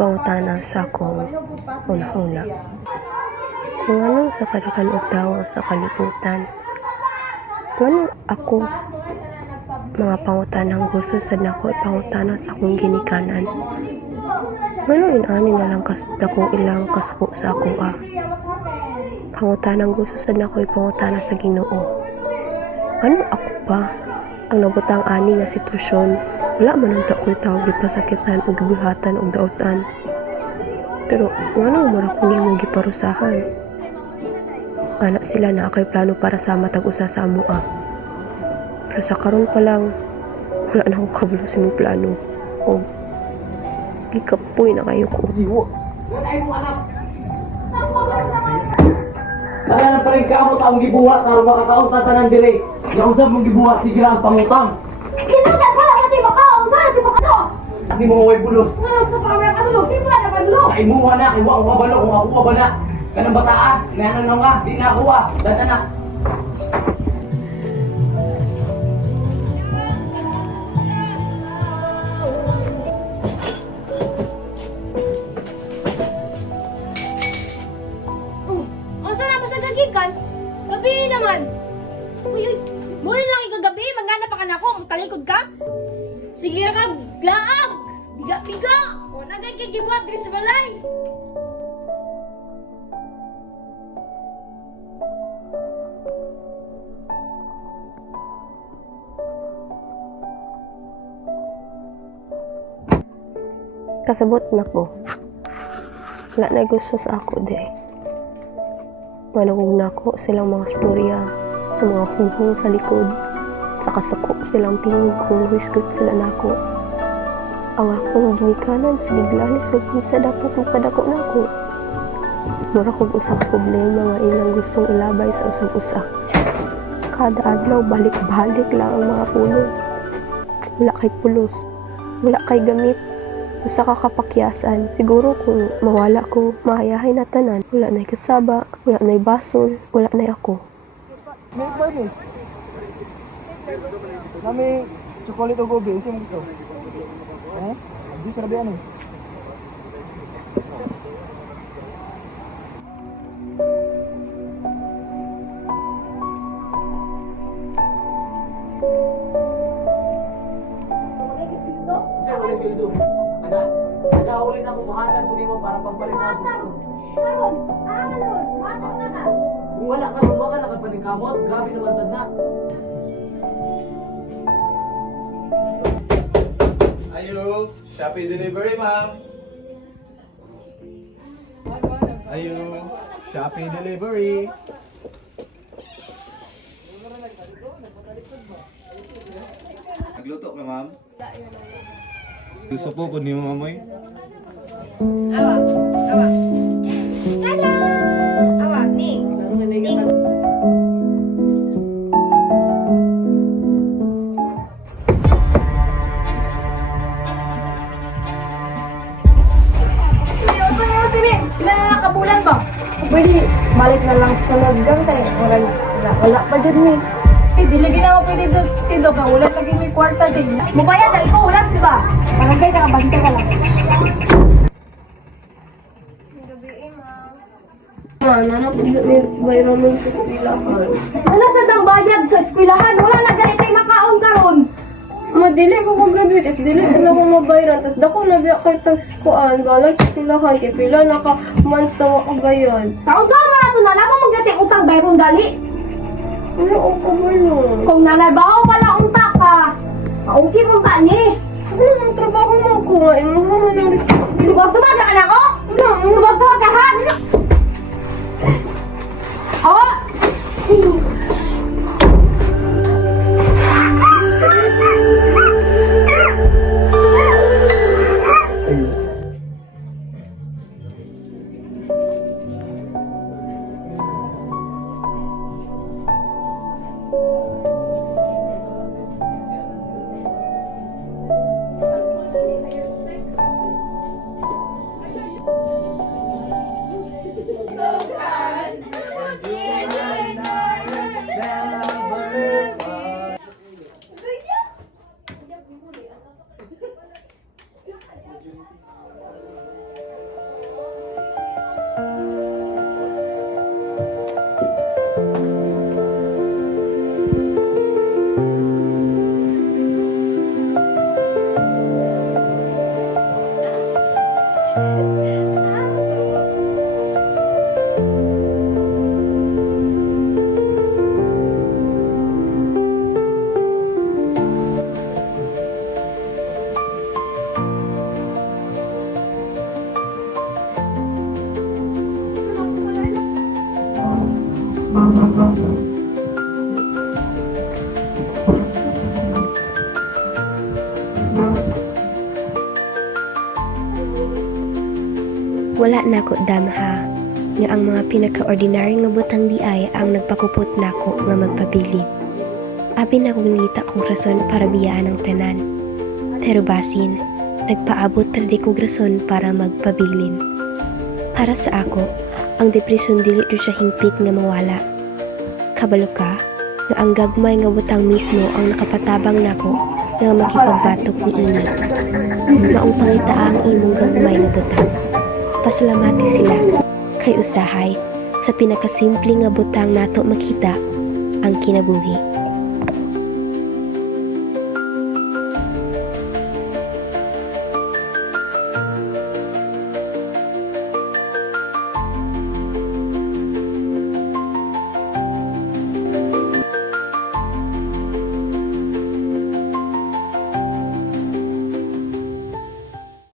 Pangutana sa akong una-una. Kung anong sa kadakanog tao sa kalibutan, ano ako mga pangutanang gusto sa nako ipangutana sa akong ginikanan. Ano inani na lang dako ilang kasuko sa ako Pangutanang gusto sa nako ipangutana sa Ginoo. Ano ako ba ang nabutang ani nga sitwasyon? Wala man ang tako'y tawag gipasakitan o gibuhatan o dautan. Pero nga mura ko niyo giparusahan. Anak sila na akay plano para sa matag-usa sa amua. Pero sa karon pa lang, wala na akong kabalo sa mga plano. O gikapoy na kayo ko. Kaya na pa rin kaamot ang gibuhat para makakaon tatanan dire. Yung sa mong gibuhat sige lang ang pangutang. Kinundan ko lang pati makaon sa di mo kato. Hindi mo way bulos. Ano sa pamilya katulog? Simula na padulog. Sa imuha na, iwa ang kabalo kung ako ka ba na. Kanang bataan, may ano na nga, di na ako dada na. Asa na ba sa gagikan? Gabi naman. Uy, muli lang ikagabi, magana pa ka na ako, mutalikod ka? Sige ra ka, glaag! Biga-biga! O nagay kay gibuhat diri sa balay! Kasabot na ko. Wala na gusto sa ako di. Manugog na ako silang mga storya sa mga hunghong sa likod. Sa kasako silang tingog kung huisgot sila nako. Ang akong ginikanan siliglanis kung isa dapat magpadako na ako. Mura kong usang problema nga ilang gustong ilabay sa usang-usa. Kada adlaw balik-balik lang ang mga puno. Wala kay pulos, wala kay gamit, usa ka kapakyasan. Siguro kung mawala ko, mahayahay na tanan. Wala na'y kasaba, wala na'y basol, wala na'y ako. May furnace. Nami chocolate o gobi, usi mo ito. Di sa rabian eh. Nag-aulit ako, buhatan ko mo para pagbalik na ako. Karon, Karon, matang na ka. Kung wala ka, baka nakapanikamot, grabe naman sad na. Ayo, Shopee delivery, ma'am. Ayo, Shopee delivery. Nagluto ka, ma'am? Gusto po kung di mo mamoy? Awa, awa. Tada! Awa, Ming. Ming. Ilan na nakabulan ba? Pwede, balik na lang sa naggang tayo. Wala pa dyan ni. Dili ginawa pwede tindog na ulan lagi may kwarta din. Mubaya na ikaw ulan di ba? Barangay ka bantay ka lang. Nanak, mayroon ng eskwelahan. Wala sa dang bayad sa eskwelahan, wala na ganit ay makaon karon. Madili ko graduate if dili na ako mabayran. Tapos dako na biya kay taskuan. Galang sa eskwelahan. Kaya pila na ka months na ako bayad. Taon saan man ato na lamang magati utang bayron dali. Ano ako kabalo? Kung nanabaho pala unta ka. Kaungki mong ta ni. Ano ang trabaho mo ko nga? Imuha mo ng Subag-subag ka na ko? Subag-subag ka ha? Oh! Wala na ko damha nga ang mga pinaka-ordinary nga butang di ay ang nagpakupot nako nga magpabilin. Abi na kong ngita kong rason para biyaan ang tanan. Pero basin, nagpaabot talaga kong rason para magpabilin. Para sa ako, ang depresyon dili rin siya hingpit nga mawala. Kabalo ka, nga ang gagmay nga butang mismo ang nakapatabang nako nga makipagbatok ni ini. Maong pangita ang imong gagmay nga butang. Pasalamati sila kay usahay sa pinakasimple nga butang nato makita ang kinabuhi.